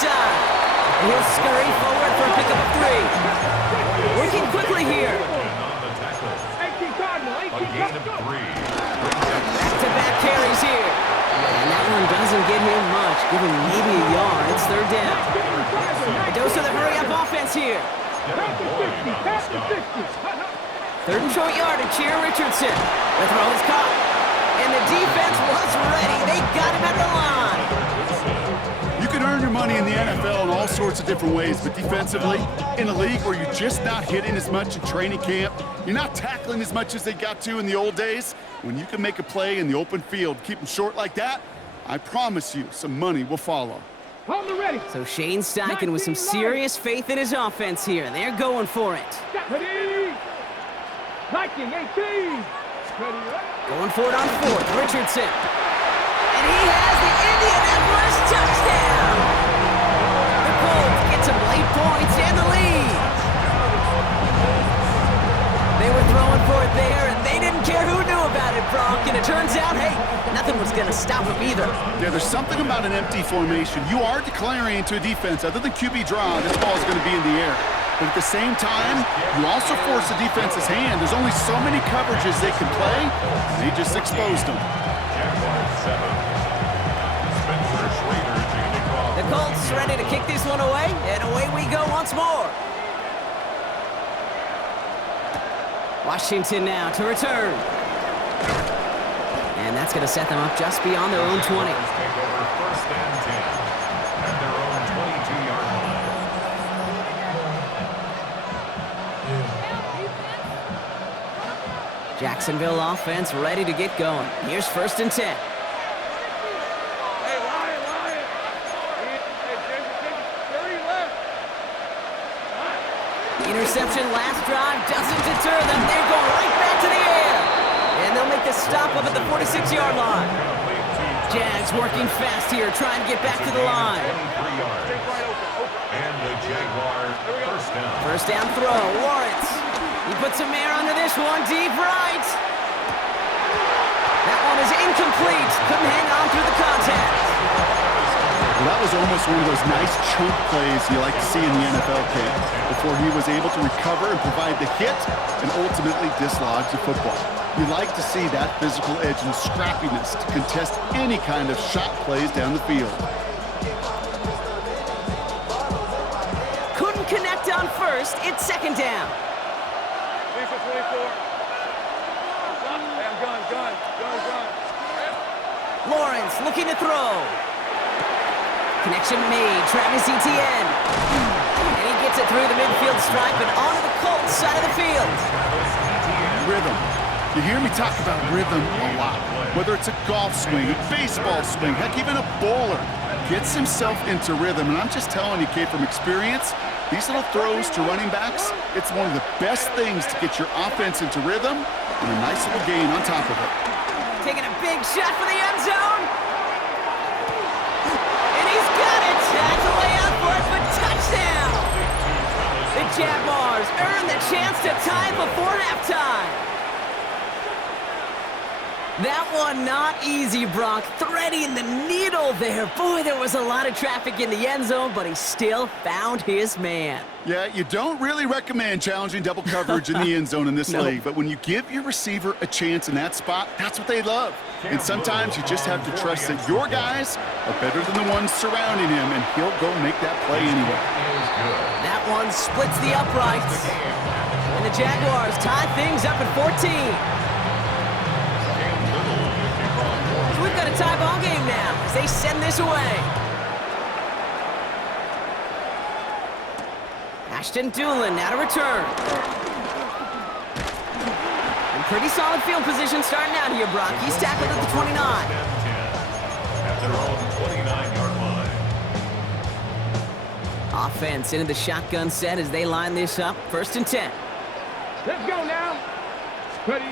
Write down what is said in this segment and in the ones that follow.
side. And he'll scurry forward for a pickup of 3. Working quickly here. Back-to-back carries here. And that one doesn't get him much, giving maybe a yard. It's 3rd down. A dose of the hurry-up offense here. 3rd and short yardage here, Richardson. The throw is caught. And the defense was ready. They got him at the line. You can earn your money in the NFL in all sorts of different ways, but defensively, in a league where you're just not hitting as much in training camp, you're not tackling as much as they got to in the old days, when you can make a play in the open field, keep them short like that, I promise you some money will follow. So Shane Steichen with some serious faith in his offense here. They're going for it. Going for it on 4th, Richardson. And he has the Indianapolis touchdown! The Colts get some late points and the lead. They were throwing for it there, and they didn't care who knew about it, Brock. And it turns out, hey, nothing was going to stop them either. Yeah, there's something about an empty formation. You are declaring to a defense, other than QB draw, this ball is going to be in the air. But at the same time, you also force the defense's hand. There's only so many coverages they can play, and they just exposed them. The Colts ready to kick this one away, and away we go once more. Washington now to return. And that's going to set them up just beyond their own 20. Jacksonville offense ready to get going. Here's 1st and 10. Interception last drive doesn't deter them. They're going right back to the air. And they'll make the stop up at the 46-yard line. Jags working fast here, trying to get back to the line. And the Jaguars First down throw, Lawrence. He puts some air under this one, deep right. That one is incomplete. Couldn't hang on through the contact. Well, that was almost one of those nice chunk plays you like to see in the NFL camp, before he was able to recover and provide the hit and ultimately dislodge the football. You like to see that physical edge and scrappiness to contest any kind of shot plays down the field. Couldn't connect on first. It's 2nd down. Lawrence looking to throw. Connection made. Travis Etienne. And he gets it through the midfield stripe and onto the Colts side of the field. Rhythm. You hear me talk about rhythm a lot. Whether it's a golf swing, a baseball swing, heck, even a bowler gets himself into rhythm. And I'm just telling you, kid, from experience, these little throws to running backs, it's one of the best things to get your offense into rhythm and a nice little gain on top of it. Taking a big shot for the end zone. And he's got it. Tags away out for it, but touchdown. The Jaguars earn the chance to tie before halftime. That one not easy, Brock. Threading the needle there. Boy, there was a lot of traffic in the end zone, but he still found his man. Yeah, you don't really recommend challenging double coverage in the end zone in this league, but when you give your receiver a chance in that spot, that's what they love. And sometimes you just have to trust that your guys are better than the ones surrounding him, and he'll go make that play anyway. That one splits the uprights. And the Jaguars tie things up at 14. We've got a tie ball game now as they send this away. Ashton Dulin now to return. And pretty solid field position starting out here, Brock. He's tackled at the 29. At their own 29-yard line. Offense into the shotgun set as they line this up. 1st and 10. Let's go now. Ready.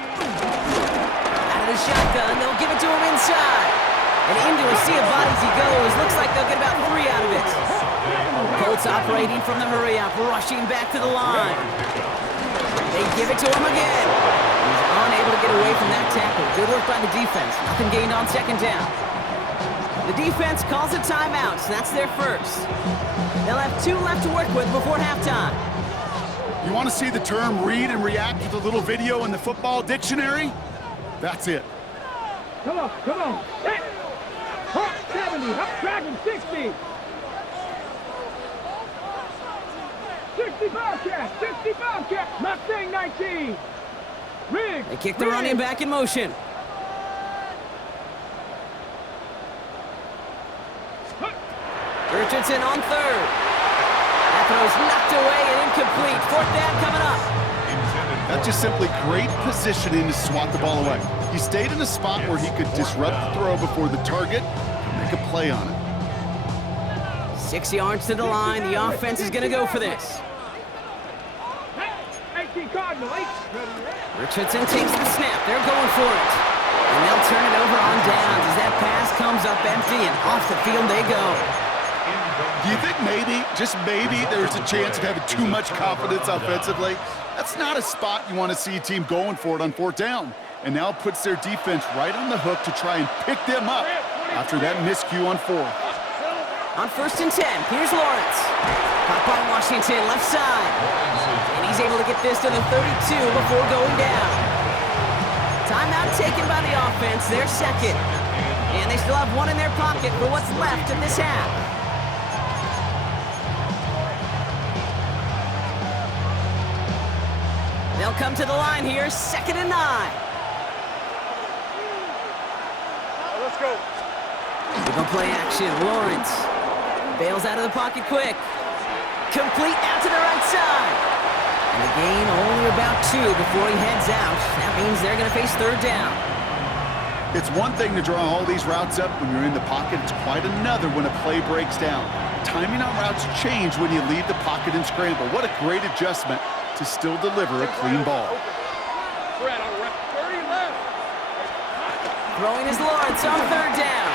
The shotgun, they'll give it to him inside. And into a sea of bodies he goes. Looks like they'll get about 3 out of it. Colts operating from the hurry-up, rushing back to the line. They give it to him again. He's unable to get away from that tackle. Good work by the defense. Nothing gained on 2nd down. The defense calls a timeout, so that's their first. They'll have 2 left to work with before halftime. You want to see the term read and react with a little video in the football dictionary? That's it. Come on, come on. Hit. Hawk 70, Hawk Dragon 60. 65 cat, 65 cat. Mustang 19. Rig. They kick the running back in motion. Richardson on third. That throw's knocked away and incomplete. 4th down coming up. That's just simply great positioning to swat the ball away. He stayed in a spot where he could disrupt the throw before the target and make a play on it. 6 yards to the line. The offense is going to go for this. 18 Cardinal, 8. Richardson takes the snap. They're going for it. And they'll turn it over on downs as that pass comes up empty and off the field they go. Do you think maybe, just maybe, there's a chance of having too much confidence offensively? That's not a spot you want to see a team going for it on 4th down. And now it puts their defense right on the hook to try and pick them up after that miscue on 4th. On 1st and 10, here's Lawrence. Caught by Washington, left side. And he's able to get this to the 32 before going down. Timeout taken by the offense, their second. And they still have 1 in their pocket for what's left of this half. They'll come to the line here, 2nd and 9. Let's go. We're going to play action. Lawrence bails out of the pocket quick. Complete out to the right side. And the gain only about 2 before he heads out. That means they're going to face 3rd down. It's one thing to draw all these routes up when you're in the pocket. It's quite another when a play breaks down. Timing on routes change when you leave the pocket and scramble. What a great adjustment to still deliver a clean ball. Fred, 30 left. Throwing is Lawrence on 3rd down.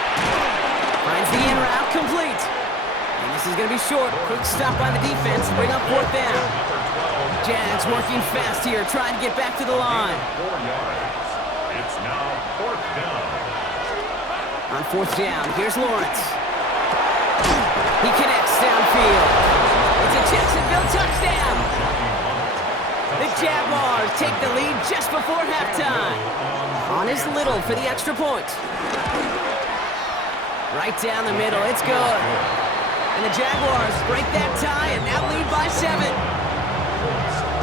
Finds the in route complete. And this is going to be short. Quick stop by the defense to bring up 4th down. Jags working fast here, trying to get back to the line. 4 yards. It's now 4th down. On 4th down, here's Lawrence. He connects downfield. It's a Jacksonville touchdown. The Jaguars take the lead just before halftime. On is Little for the extra point. Right down the middle, it's good. And the Jaguars break that tie and now lead by 7.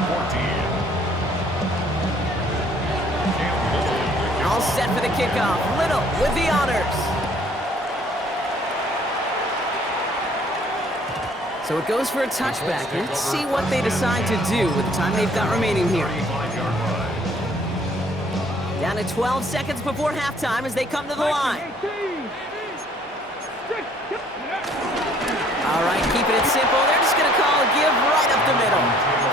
14. All set for the kickoff. Little with the honors. So it goes for a touchback. Let's see what they decide to do with the time they've got remaining here. Down to 12 seconds before halftime as they come to the line. All right, keeping it simple. They're just going to call a give right up the middle.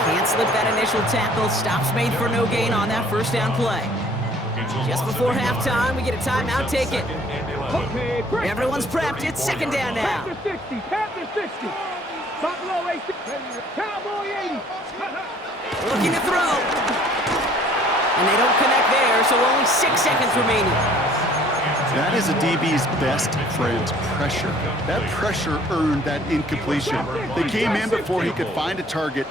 Can't slip that initial tackle. Stops made for no gain on that 1st down play. Just before halftime, we get a timeout taken. Everyone's prepped. It's 2nd down now. Panther 60. Buffalo 80. Cowboy 80. Looking to throw. And they don't connect there, so only 6 seconds remaining. That is a DB's best friend, pressure. That pressure earned that incompletion. They came in before he could find a target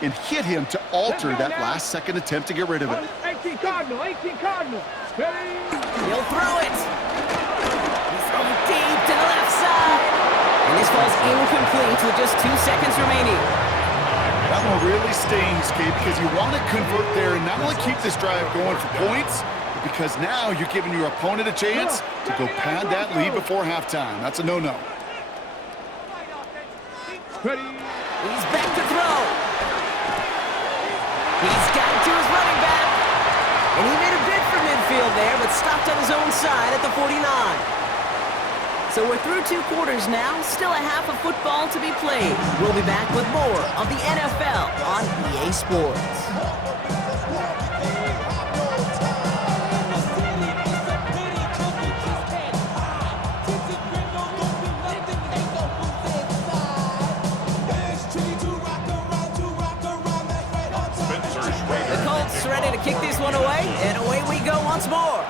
and hit him to alter that last-second attempt to get rid of it. 18 Cardinal, 18 Cardinal. He'll throw it. He's throwing deep to the left side. And this falls incomplete with just 2 seconds remaining. That one really stings, Kate, because you want to convert there and not only keep this drive going for points, but because now you're giving your opponent a chance to go pad that lead before halftime. That's a no-no. He's back to throw. He's got it to his running back. And he made a bid for midfield there, but stopped on his own side at the 49. So we're through 2 quarters now, still a half of football to be played. We'll be back with more of the NFL on EA Sports. The Colts ready to kick this one away, and away we go once more.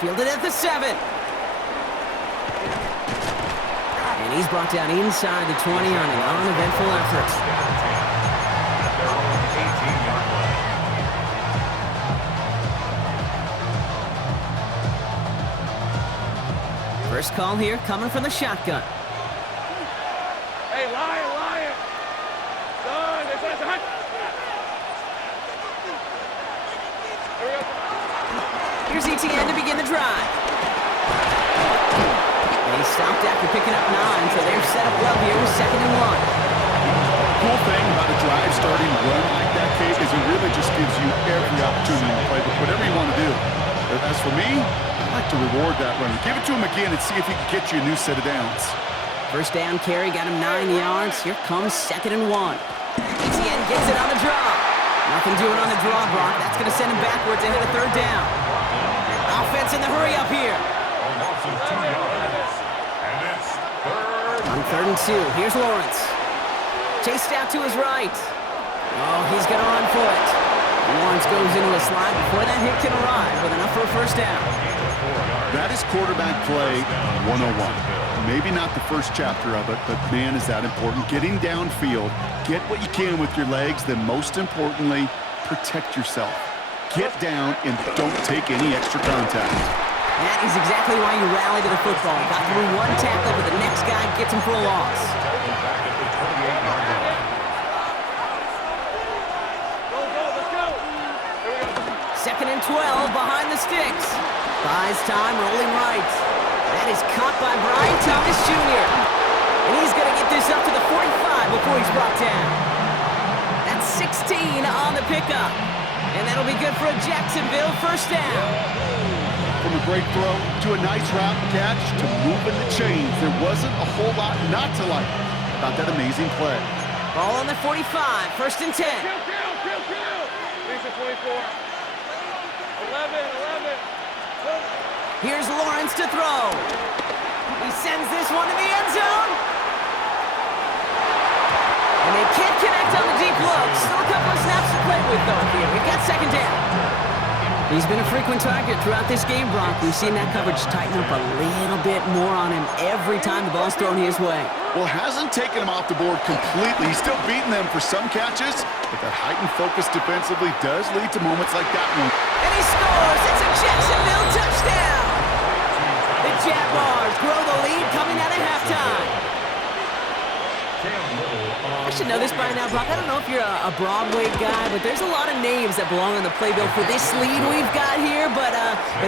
Fielded at the 7. And he's brought down inside the 20 on an uneventful effort. At their own 18-yard line. First call here coming from the shotgun. Hey, Lion, Lion. Son, it's a hut. Here's ETN to begin the drive. And he stopped after picking up 9, so they're set up well here with 2nd and 1. Cool thing about a drive starting run like that, Kate, is it really just gives you every opportunity to play with whatever you want to do. As for me, I like to reward that runner. Give it to him again and see if he can get you a new set of downs. First down carry got him 9 yards. Here comes 2nd and 1. ETN gets it on the draw. Nothing doing on the draw, Brock. That's going to send him backwards ahead of 3rd down. Offense in the hurry up here. A loss of 2 yards. And it's 3rd. On 3rd and 2, here's Lawrence. Chased out to his right. Oh, he's going to run for it. Lawrence goes into a slide before that hit can arrive with enough for a first down. That is quarterback play 101. Maybe not the first chapter of it, but man, is that important. Getting downfield, get what you can with your legs, then most importantly, protect yourself. Get down and don't take any extra contact. That is exactly why you rally to the football. Got through one tackle, but the next guy gets him for a loss. Back at the 28-yard line. Let's go. 2nd and 12 behind the sticks. Buys time, rolling right. That is caught by Brian Thomas Jr. And he's going to get this up to the 45 before he's brought down. That's 16 on the pickup. And that'll be good for a Jacksonville first down. From a great throw to a nice route catch to moving the chains, there wasn't a whole lot not to like about that amazing play. Ball on the 45, 1st and 10. Kill. Lisa 24. 11. Here's Lawrence to throw. He sends this one to the end zone. And they can't connect on the deep look. Still a couple of snaps to play with, though, here. We've got 2nd down. He's been a frequent target throughout this game, Brock. We've seen that coverage tighten up a little bit more on him every time the ball's thrown his way. Well, hasn't taken him off the board completely. He's still beating them for some catches, but that heightened focus defensively does lead to moments like that one. And he scores! It's a Jacksonville touchdown! The Jaguars grow the lead coming out of halftime. I should know this by now, Brock. I don't know if you're a Broadway guy, but there's a lot of names that belong on the playbill for this lead we've got here, but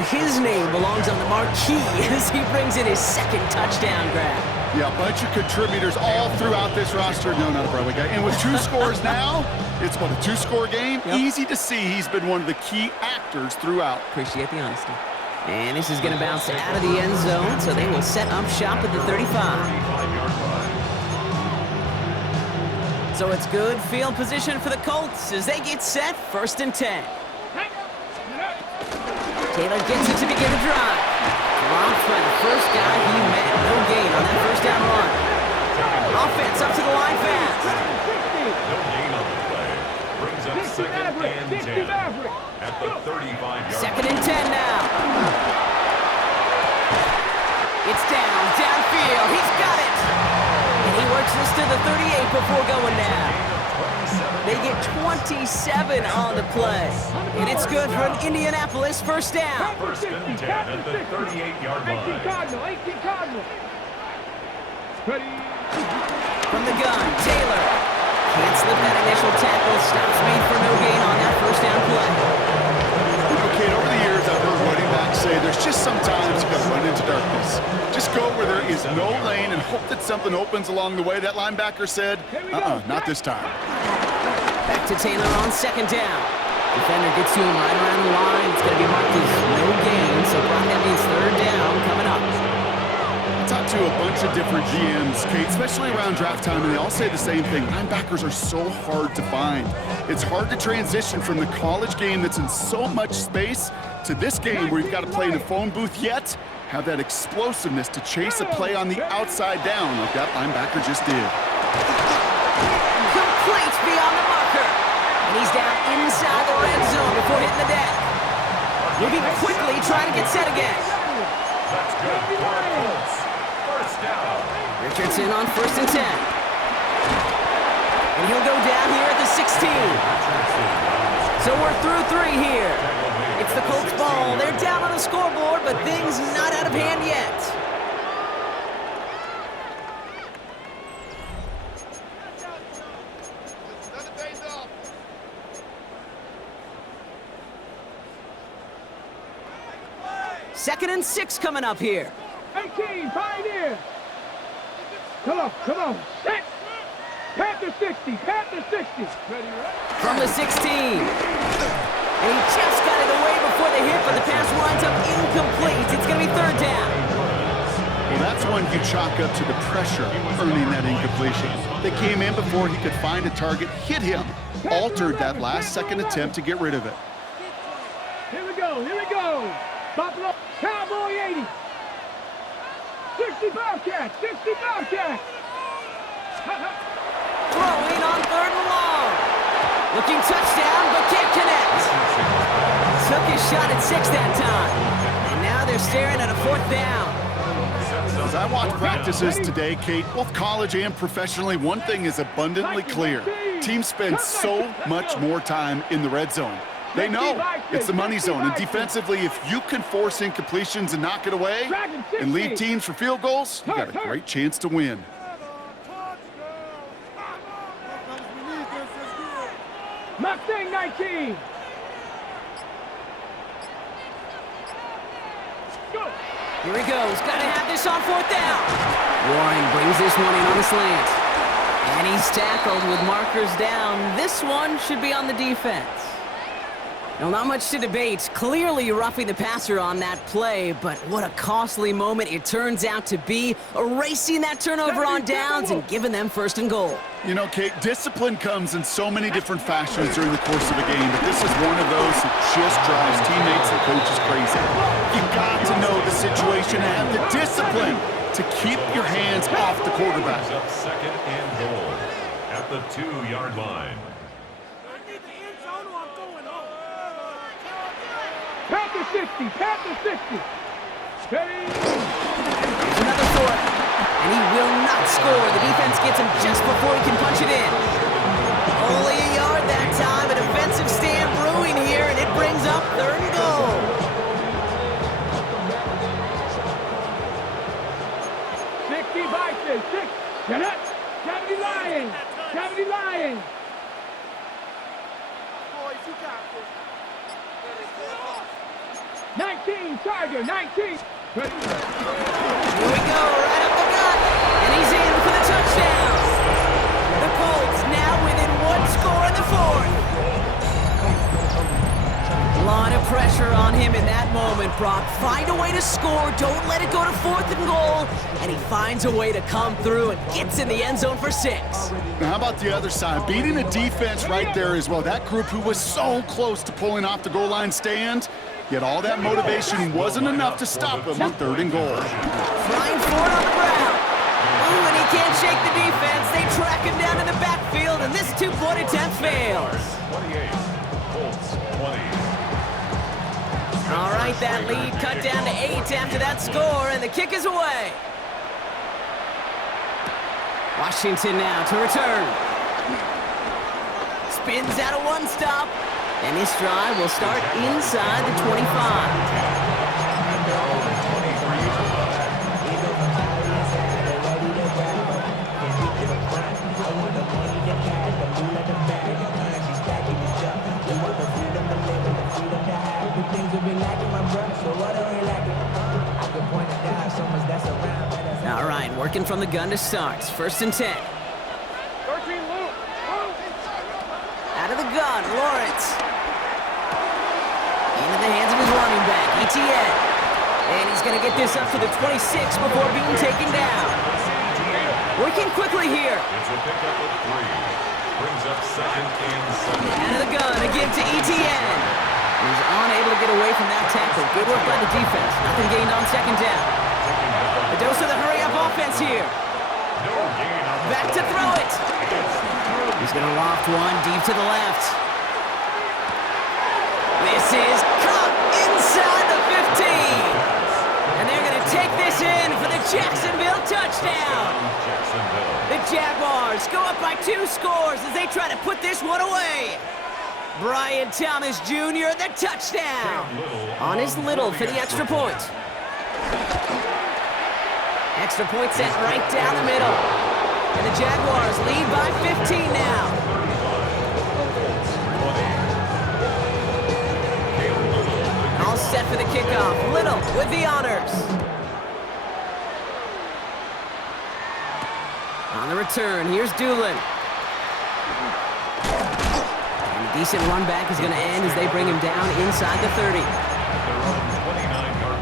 his name belongs on the marquee as he brings in his 2nd touchdown grab. Yeah, a bunch of contributors all throughout this roster. No, not a Broadway guy. And with 2 scores now, it's what, a 2-score game? Yep. Easy to see he's been one of the key actors throughout. Appreciate the honesty. And this is going to bounce out of the end zone, so they will set up shop at the 35. 35-yard line. So it's good field position for the Colts as they get set, 1st and 10. Taylor gets it to begin the drive. Dropped by the first guy he met. No gain on that first down run. Offense up to the line fast. No gain on the play. Brings up 2nd and 10 at the 35-yard line. 2nd and 10 now. It's downfield. He's got it. And he works this to the 38 before going down. They get 27 on the play. And it's good for an Indianapolis first down. 1st and 10 at the 38-yard line. 18 Cardinal. Ready. From the gun, Taylor. Can't slip that initial tackle. Stops made for no gain on that first down play. Okay, over the years, I've heard running backs say there's just sometimes you got to run into darkness. Just go where there is no lane and hope that something opens along the way. That linebacker said, not this time. Back to Taylor on 2nd down. Defender gets to him right around the line. It's going to be marked as no gain, so Brock, that means 3rd down coming up. I talked to a bunch of different GMs, Kate, especially around draft time, and they all say the same thing. Linebackers are so hard to find. It's hard to transition from the college game that's in so much space to this game where you've got to play in a phone booth, yet have that explosiveness to chase a play on the outside down like that linebacker just did. Complete beyond the marker. And he's down inside the red zone before hitting the deck. Moving quickly, trying to get set again. That's good for the Colts. First down. Richardson on 1st and 10. And he'll go down here at the 16. So we're through 3 here. It's the Colts ball. They're down on the scoreboard, but things not out of hand yet. Second and 6 coming up here. 18, Pioneer. Come on. Set. Panther 60, Panther 60. Ready, right? From the 16. And he just got it away before the hit, but the pass winds up incomplete. It's going to be 3rd down. Well, that's one you chalk up to the pressure earning that incompletion. They came in before he could find a target, hit him, altered that last-second attempt to get rid of it. Here we go. Buffalo Cowboy 80. 60 Bobcats. Throwing on 3rd and long. Looking touchdown, but can't connect. Took his shot at 6 that time. And now they're staring at a 4th down. As I watch practices today, Kate, both college and professionally, one thing is abundantly clear. Teams spend so much more time in the red zone. They know it's the money zone, and defensively, if you can force incompletions and knock it away and lead teams for field goals, you got a great chance to win. Mustang 19. Go. Here he goes. Got to have this on 4th down. Warren brings this one in on the slant. And he's tackled with markers down. This one should be on the defense. Now, not much to debate. Clearly roughing the passer on that play, but what a costly moment it turns out to be, erasing that turnover on downs and giving them 1st and goal. You know, Kate, discipline comes in so many different fashions during the course of a game, but this is one of those that just drives teammates and coaches crazy. You got to know the situation and have the discipline to keep your hands off the quarterback. Brings up 2nd and goal at the 2-yard line. Panther 60. Steady. There's another 4th. And he will not score. The defense gets him just before he can punch it in. Only a yard that time. A defensive stand brewing here, and it brings up 3rd and goal. Get up. Cavity Lions. Boys, you got this. 19, Tiger, 19. Ready? Here we go, right up the gut. And he's in for the touchdown. The Colts now within 1 score in the 4th. A lot of pressure on him in that moment, Brock. Find a way to score. Don't let it go to 4th and goal. And he finds a way to come through and gets in the end zone for 6. Now, how about the other side? Beating a defense right there as well. That group who was so close to pulling off the goal line stand, yet all that motivation wasn't enough to stop him on 3rd and goal. Flying forward on the ground. Ooh, and he can't shake the defense. They track him down in the backfield, and this 2-point attempt fails. 28, Colts 20. All right, that lead cut down to 8 after that score, and the kick is away. Washington now to return. Spins out of 1 stop, and this drive will start inside the 25. All right, working from the gun to start. 1st and 10. 13, Luke. Out of the gun, Lawrence. Into the hands of his running back, Etienne. And he's going to get this up to the 26 before being taken down. Working quickly here. It's a pickup of 3. Brings up 2nd and 7. Out of the gun, again to Etienne. He's unable to get away from that tackle. Good work by the defense. Nothing gained on 2nd down. A dose of the hurry-up offense here. Back to throw it. He's going to loft one deep to the left. This is caught inside. take this in for the Jacksonville touchdown. Jacksonville. The Jaguars go up by 2 scores as they try to put this one away. Brian Thomas Jr., the touchdown. On his Little for the extra point. Extra point sent right down the middle. And the Jaguars lead by 15 now. All set for the kickoff. Little with the honors. On the return, here's Doolin. And a decent run back is going to end as they bring him down inside the 30. They're on 29-yard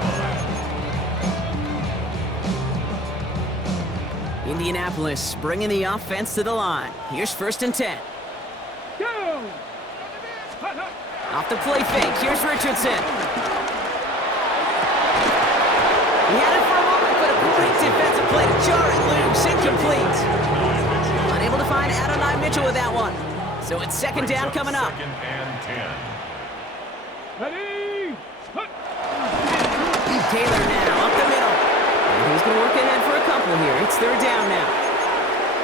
line. Indianapolis bringing the offense to the line. Here's 1st and 10. Go! Off the play fake, here's Richardson. He had it for a moment, but a great defensive play to jar it loose, incomplete. Unable to find Adonai Mitchell with that one. So it's 2nd down coming up. 2nd and 10. Ready? Taylor now, up the middle. And he's going to work ahead for a couple here. It's 3rd down now.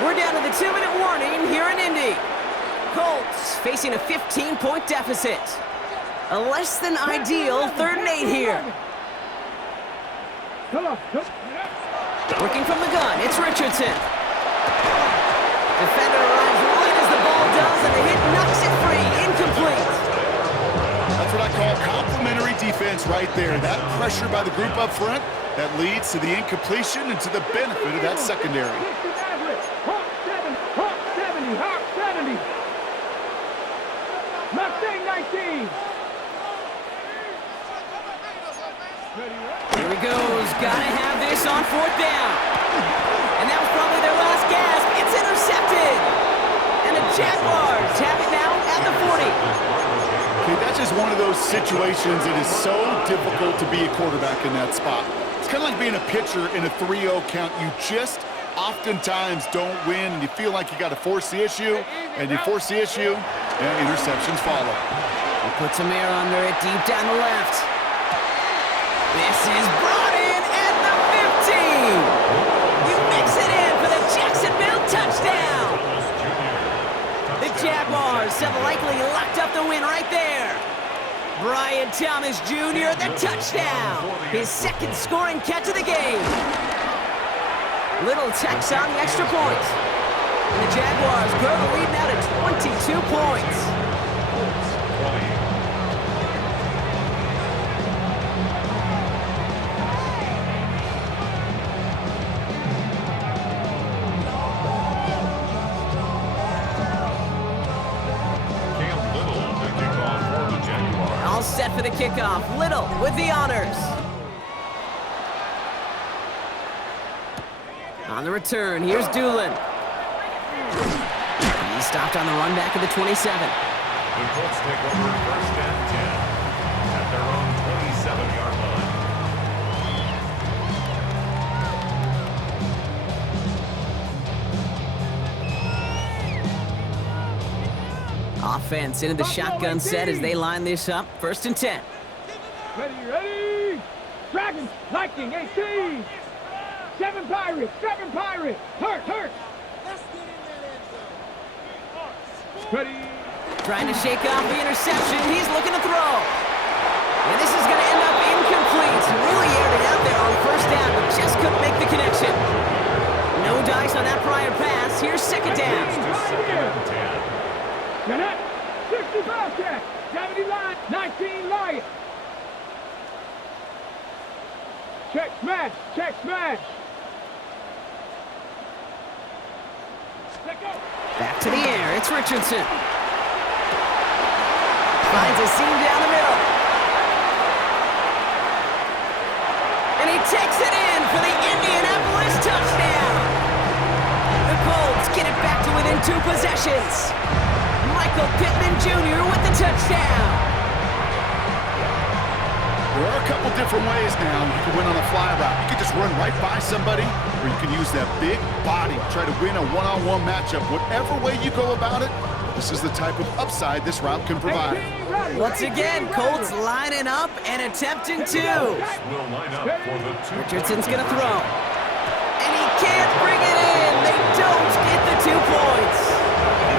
We're down to the 2-minute warning here in Indy. Colts facing a 15-point deficit. A less than ideal 3rd and 8 here. Come on. Working from the gun, it's Richardson. Defender arrives right as the ball does, and the hit knocks it free. Incomplete. That's what I call complimentary defense right there. That pressure by the group up front, that leads to the incompletion and to the benefit of that secondary. Hawk 70. Hawk 70. Mustang 19. Here he goes. Gotta have this on 4th down. And that was probably their last gasp. It's intercepted. And the Jaguars have it now at the 40. Okay, that's just one of those situations that is so difficult to be a quarterback in that spot. It's kind of like being a pitcher in a 3-0 count. You just oftentimes don't win, and you feel like you got to force the issue, and you force the issue, and interceptions follow. He puts some air under it deep down the left. This is brought in at the 15. You mix it in for the Jacksonville touchdown. The Jaguars have likely locked up the win right there. Brian Thomas Jr., the touchdown. His 2nd scoring catch of the game. Little tacks on the extra point. And the Jaguars grow the lead now to 22 points. All set for the kickoff. Little with the honors. On the return, here's Doolin. He stopped on the run back of the 27. The Colts take over 1st and 10 at their own 27-yard line. Offense into the shotgun set as they line this up. 1st and 10. Ready? Dragons, Lightning 18. 7 Pirates. Hurt. Ready? Trying to shake off the interception. He's looking to throw. And this is going to end up incomplete. Really aired it out there on 1st down, but just couldn't make the connection. No dice on that prior pass. Here's 2nd down. 2nd and 10. Jeanette, 60 Bobcat, 70 Lion, 19 Lion. Check smash. Let go. Back to the air, it's Richardson. Finds a seam down the middle. And he takes it in for the Indianapolis touchdown. The Colts get it back to within 2 possessions. Michael Pittman Jr. with the touchdown. There are a couple different ways now you can win on a fly route. You can just run right by somebody, or you can use that big body, try to win a one-on-one matchup. Whatever way you go about it, This is the type of upside this route can provide. Once again, Colts lining up and attempting to. Will line up for the two. Richardson's gonna throw. And he can't bring it in. They don't get the 2 points.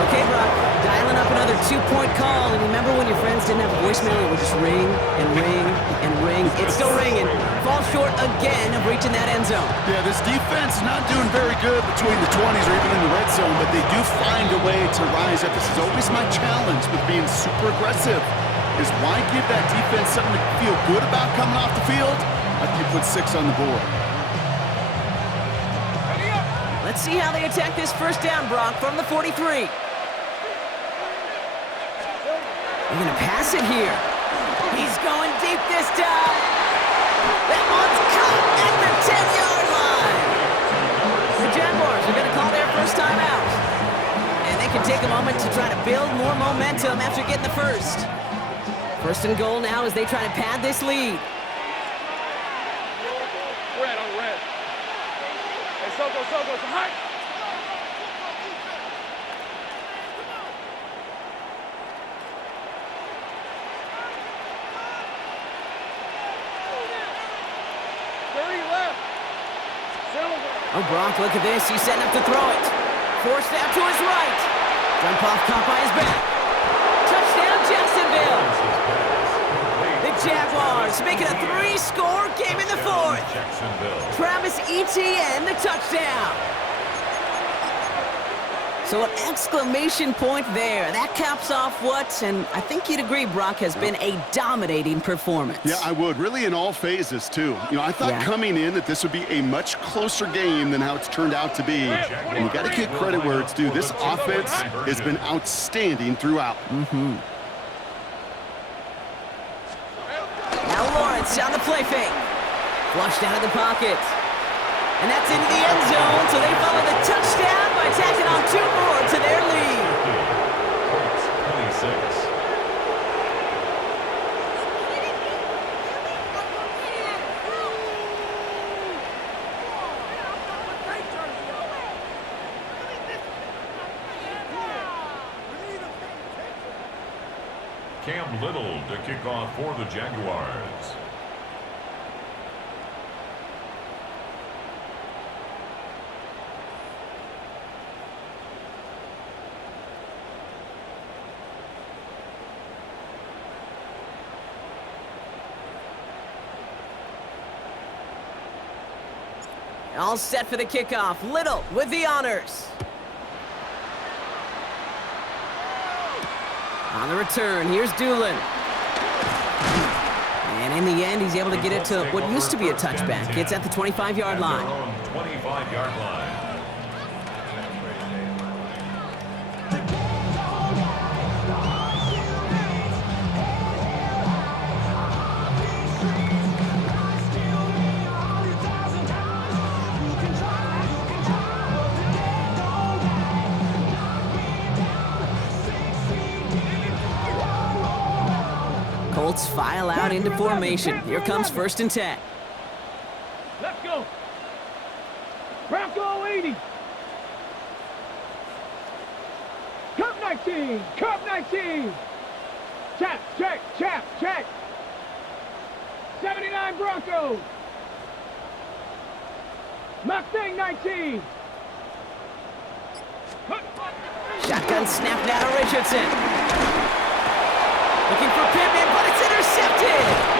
Okay, Brock, dialing up another 2-point call. And remember when your friends didn't have a voicemail? It would just ring and ring and ring. It's still ringing. Falls short again of reaching that end zone. Yeah, this defense is not doing very good between the 20s or even in the red zone, but they do find a way to rise up. This is always my challenge with being super aggressive, is why give that defense something to feel good about coming off the field after you put 6 on the board. Let's see how they attack this first down, Brock, from the 43. They're gonna pass it here. He's going deep this time. That one's caught at the 10-yard line. The Jaguars are gonna call their first time out. And they can take a moment to try to build more momentum after getting the first. First and goal now as they try to pad this lead. Red on red. Hey, Soko, it's hot. Oh, Brock, look at this. He's setting up to throw it. Forced out to his right. Jump off, caught by his back. Touchdown, Jacksonville. The Jaguars making a 3-score game in the 4th. Jacksonville. Travis Etienne, the touchdown. So an exclamation point there. That caps off what, and I think you'd agree, Brock, has been a dominating performance. Yeah, I would. Really in all phases, too. You know, I thought coming in that this would be a much closer game than how it's turned out to be. And you got to give credit where it's due. This offense has been outstanding throughout. Now Lawrence on the play fake. Flushed out of the pocket. And that's into the end zone, so they follow the touchdown by tacking on 2 more to their lead. 26. Cam Little to kick off for the Jaguars. All set for the kickoff. Little with the honors. On the return, here's Doolin. And in the end, he's able to get it to what used to be a touchback. It's at the 25-yard line. 25-yard line. Colts file out into formation. Here comes 1st and 10. Let's go. Bronco 80. Cup 19. Cup 19. Check. 79 Broncos. Mustang 19. Shotgun snap now to Richardson. Looking for Pittman, but it's intercepted.